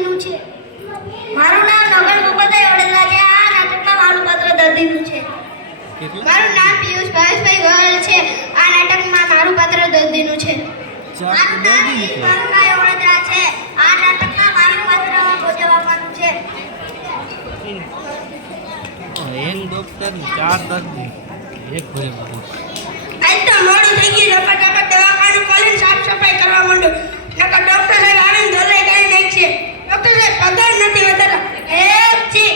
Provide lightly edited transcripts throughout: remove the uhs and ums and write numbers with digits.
દર્દીનું છે. મારું નામ નગર ગોપાલભાઈ વડેલા છે. આ નાટકમાં મારું પાત્ર દર્દીનું છે. મારું નામ પિયુષ ભાવેશભાઈ ગોયલ છે. આ નાટકમાં મારું પાત્ર દર્દીનું છે. મારું નામ ભાવેશભાઈ વડેલા છે. આ નાટકમાં મારું પાત્ર ભોજવવાનું છે. એક ડોક્ટર 4 દર્દી એક ભરે આજ તો મોડું થઈ ગયું. ડોક્ટર દવાખાનું ખોલીને સાફ સફાઈ કરવા માંડો. નકર ડોક્ટર સાહેબ આનંદ ધોલાઈ કરી નાખશે. ડોક્ટર સાહેબ પગાર નથી વધારતા. હે જી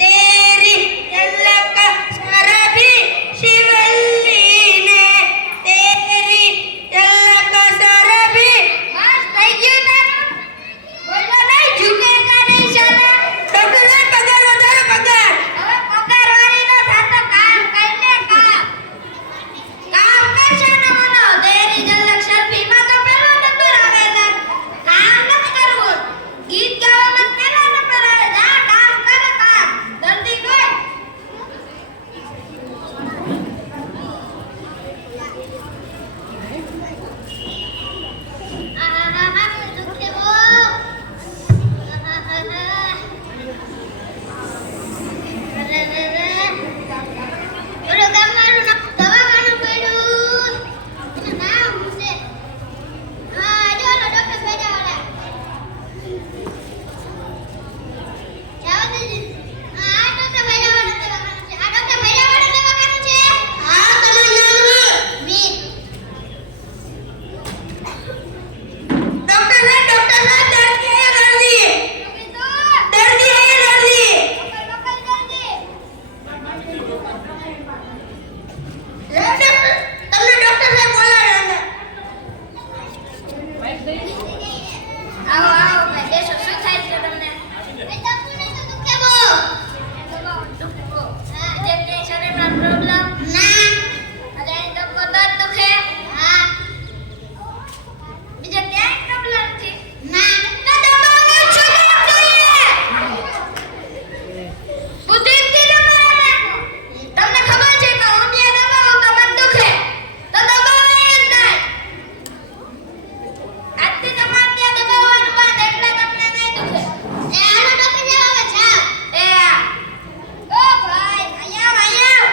તેરી ઝલક શરબી શિવલ્લી ને તેરી ઝલક શરબી બસ થઈ ગયું તારું. બોલો નહીં ઝુકેગા નહીં સાલા. ડોક્ટર સાહેબ પગાર વધારો પગાર. હવે પગાર વાળી નો થાતો કામ કરીને કામ કરશે ને મને. તેરી ઝલક શરબી માં તો પેલો નંબર આવે છે. કામ નથી કરવું. ગીત ગાવામાં પેલો નંબર આવે. જા કામ કરે કામ. દર્દી કોઈ દુખે બહુ. બોલો ગામ મારું નામ દવાખાનું પડ્યું. એનું નામ શું છે? હા જો લો ડોક્ટર ભેજાવાલા. જાવ દેજી. આ ડોક્ટર ભેજાવાલા દવાખાનું છે. આ ડોક્ટર ભેજાવાલા દવાખાનું છે. હા તમારું નામ મીર. ડોક્ટર સાહેબ દર્દી હે દર્દી. દર્દી હે દર્દી. લોકલ દર્દી. તમને ડોક્ટર સાહેબ બોલાવે અંદર. આવો આવો ભાઈ બેસો. શું થાય છે તમને? એ દવાખાને તો દુખે બહુ. દુખે બહુ. હા જેમને શરીરમાં પ્રોબ્લેમ ના. અરે તો દર્દ દુખે. હા બીજા ક્યાંય પ્રોબ્લેમ નથી. ના તો દબાવનો છોકરો જોઈએ. બુદ્ધિથી દબાવો નાખો. તમને ખબર છે કે હું ત્યાં દબાવું તો મને દુખે. તો દબાવાય જ નહીં. આજથી તમારે ત્યાં દબાવવાનું બંધ એટલે તમને નહીં દુખે. એ આનો ડોક્ટર જાવ હવે જાવ. એ ઓ ભાઈ અહીંયા આવ.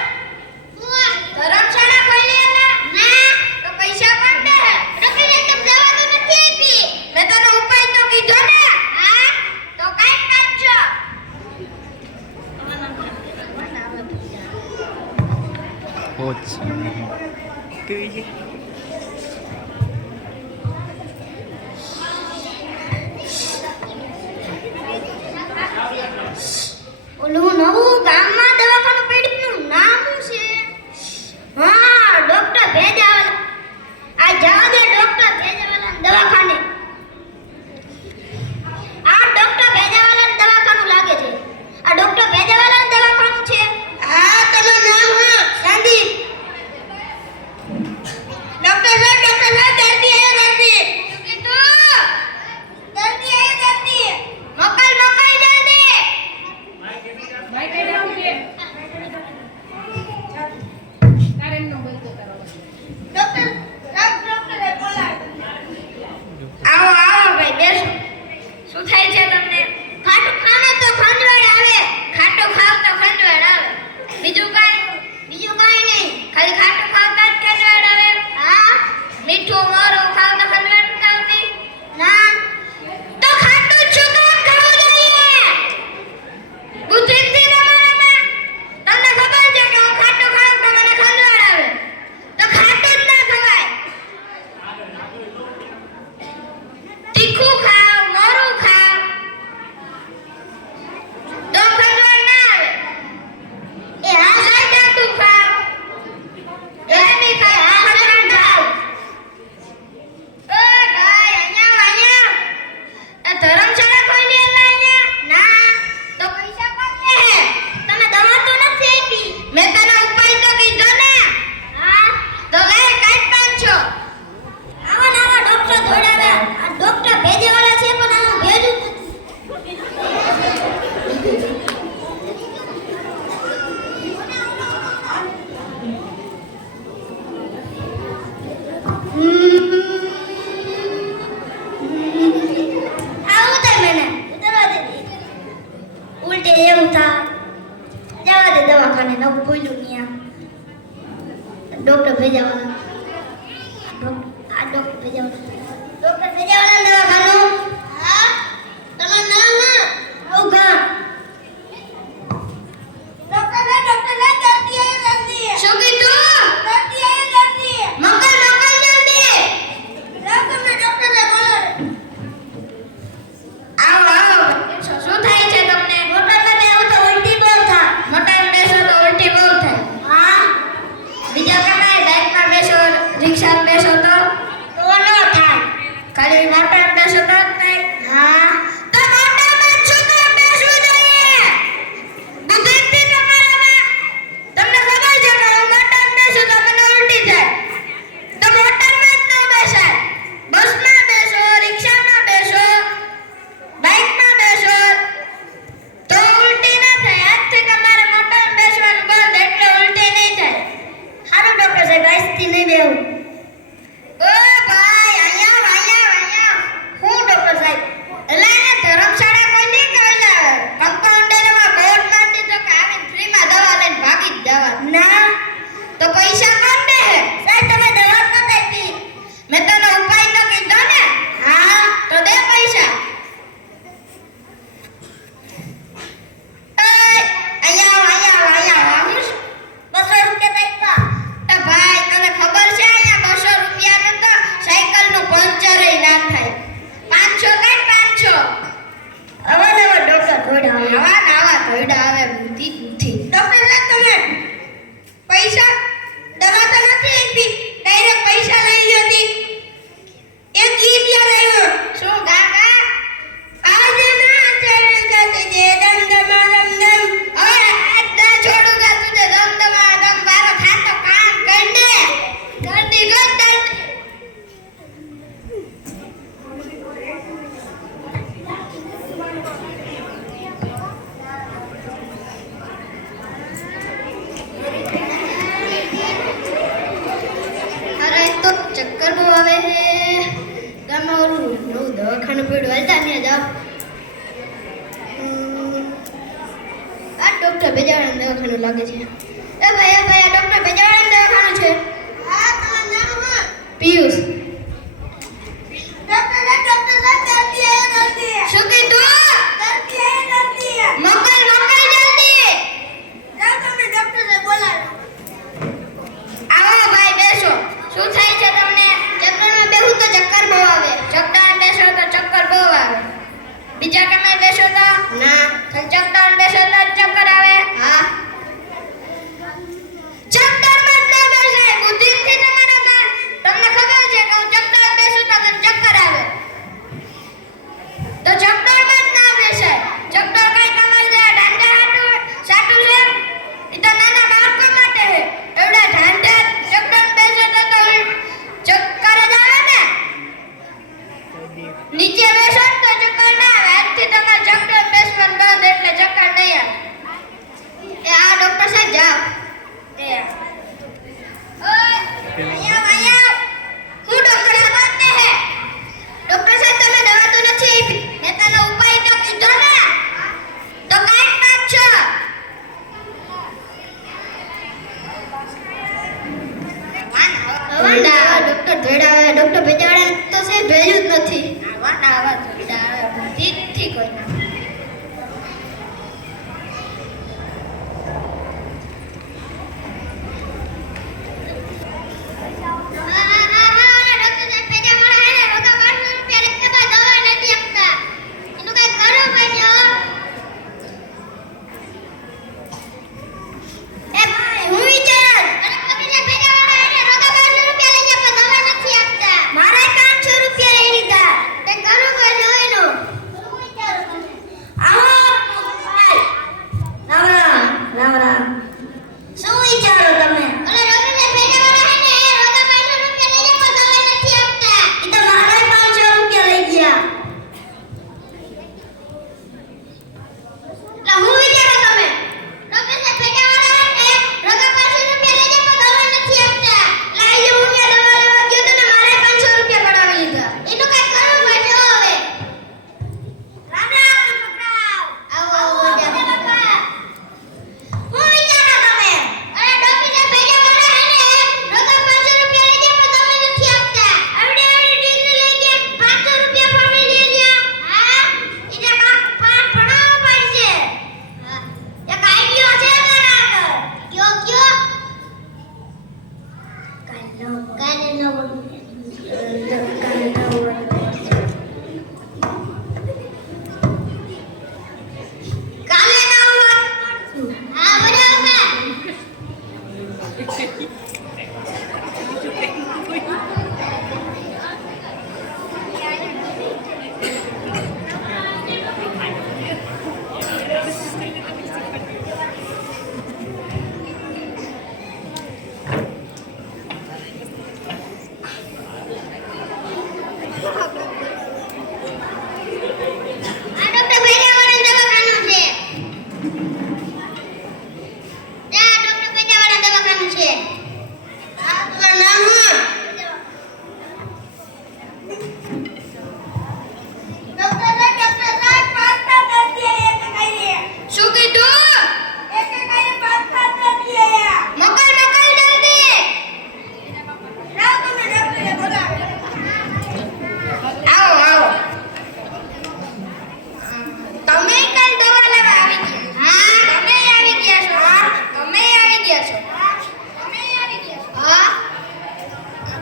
ધર્મશાળા ખોલી એલા? ના. તો પૈસા કોણ દે? ડોક્ટરે તમ દવા તો નથી આપી. મેં તને ઉપાય તો કીધો ને. હા તો કઈ કાઢજો. કોચ કેવી છે ઓલું નવું ગામમાં દવાખાનું પડ્યું નામ શું છે? હા ડોક્ટર ભેજાવાલા. આ જવા દે ડોક્ટર ભેજાવાલા દવાખાને. આ ડોક્ટર ભેજાવાલા દવાખાનું લાગે છે. આ ડોક્ટર ભેજાવાલા દવાખાનું છે. હા તમારું નામ શું? સંદીપ. ડોક્ટર સાહેબ દર્દી હે દર્દી. શું કીધું? દર્દી હે દર્દી. મોકલ જલ્દી. આવો ભાઈ બેસો. શું થાય છે તમને? ખાટું ખાને તો ખંજવાળ આવે. ખાટું ખાવ તો ખંજવાળ આવે. બીજું કાંઈ નહીં. ખાલી ખાટું ખાવતા જ ખંજવાળ આવે. હા મીઠું મોરું ખાવ તો ખંજવાળ નથી આવતી. ના તો ખાટું જ શું કામ ખાવું જોઈએ? બુદ્ધિથી તમારામાં તમને ખબર છે કે હું ખાટું ખાઉં તો મને ખંજવાળ આવે. તો ખાટું જ ના ખવાય. તીખું ખાવ, મોરું ખાવ. તે એવું થાય. જવા દે દવાખાને નવું ખુલ્યું ત્યાં. ડોક્ટર ભેજાવાળા. આ ડોક્ટર ભેજાવાળા. ડોક્ટર ભેજાવાળા દવાખાનું. હા. તમારું નામ હા? ઉગા. ડોક્ટર દર્દી દર્દી. શું કીધું? દર્દી દર્દી. મકર જલ્દી. લાવ તમે ડોક્ટરને બોલો. આવો આવો. શું થાય છે તમને? મોટરમાં બેહો તો ઉલટી બહુ થાય. મોટરમાં બેસો તો ઉલટી બહુ થાય. હા. બીજા કમાય બાઇકમાં બેસો, રિક્ષામાં બેસો તો ન થાય. ખાલી મોટરમાં બેસો તો જ થાય. હા. તો મોટરમાં શું કામ બેસવું જોઈએ? બુદ્ધિથી તમારામાં તમને ખબર છે કે હું મોટરમાં બેસું તો મને ઉલટી થાય. તો મોટરમાં જ ન બેસાય. બસમાં બેસો, રિક્ષામાં બેસો, બાઇકમાં બેસો તો ઉલટી ના થાય. આજથી તમારે મોટરમાં બેસવાનું બંધ એટલે ઉલટી નહીં થાય. હારું ડોક્ટર સાહેબ આજથી નહીં બેહું. ઓ ભાઈ અહીંયા હું ડોક્ટર સાહેબ એલા એને ધર્મશાળા કોઈ નહીં કહેલા. કમ્પાઉન્ડરમાં બોર્ડ માંડી તો કે આવીને ફ્રીમાં દવા લઈને ભાગી જ જવા. ના તો પૈસા કોણ દે? સાહેબ તમે દવા જ નથી આપી. મેં તને ઉપાય તો કીધો ને. હા તો દે પૈસા. અહીંયા હું 200 રૂપિયા દઈપા. એ ભાઈ તને ખબર છે અહીંયા 200 રૂપિયાનું તો સાયકલનું પંચર ય ના થાય. 500 કઈ 500. આવા નવા ડોક્ટર ધોડા આવે બુદ્ધિ. ડોક્ટર સાહેબ તમે પૈસા દવા તો નથી આપી, ડાયરેક્ટ પૈસા લઈ લીધી. એક ગીત યાદ આવ્યું. શું ગાગા? આજે ના ચલે ગાતે જે દમદમા દમદમ. હવે આજ ના છોડુંગા તુજે દમદમા દમ. મારો થાતો કામ કર દે. ગરદી ગરદી. અરે તો ચક્કર બહુ આવે છે. ગામમાં ઓલું નવું દવાખાનું પડ્યું, હાલતા ત્યાં જાઓ. આ ડોક્ટર બેજાવાળાનું દવાખાનું લાગે છે. એ ભાઈ આ ડોક્ટર બેજાવાળાનું દવાખાનું છે. હા તમારું નામ શું? પિયુષ. ડોક્ટર સાહેબ દર્દી. શું કીધું? દર્દી. મકર જલ્દી. જાઓ તમે ડોક્ટરને બોલાવો. આવો ભાઈ બેસો. શું થાય છે તમને? ચક્કરમાં બેહું તો ચક્કર બહુ આવે. ચક્કરમાં બેસો તો ચક્કર બહુ આવે. બીજા કમે બેસો તો ના. ચક્કરમાં બેસો તો ચક્કર આવે. હા. ચક્કરમાં જ ન બેસાય. બુદ્ધિથી તમારામાં તમને ખબર છે કે હું ચક્કરમાં બેસું તો મને ચક્કર આવે. તો ચક્કરમાં જ ના બેસાય. ચક્કર કઈ તમારે ડાંડા હાટું સાટું છે? એ તો નાના બાળકો માટે છે. એવડા ઢાંઢા ચક્કરમાં બેસો તો ચક્કર જ આવે ને. નીચે બેસો તો ચક્કર ના આવે. આજથી તમારે ચક્કર બેસવાનું બંધ એટલે ચક્કર નહીં આવે. એ આ ડોક્ટર સાહેબ જાઓ. ઓય અહીંયા હું ડોક્ટર સાહેબ ને હે. ડોક્ટર સાહેબ તમે દવા તો નથી આપી. મેં તને ઉપાય તો કીધો ને. તો કાઈ પાછો. ડોક્ટર ધોડા આવે. ડોક્ટર ભેજાવાળા તો છે ભેજ્યું જ નથી. આવા ધોડા આવે બુદ્ધિથી કોઈ ના. મારા 500 રૂપિયા લઈ લીધા. તે કરું કે જોઈનો.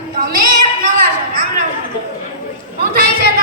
તમે એક નવા છો રામ રામ શું થાય છે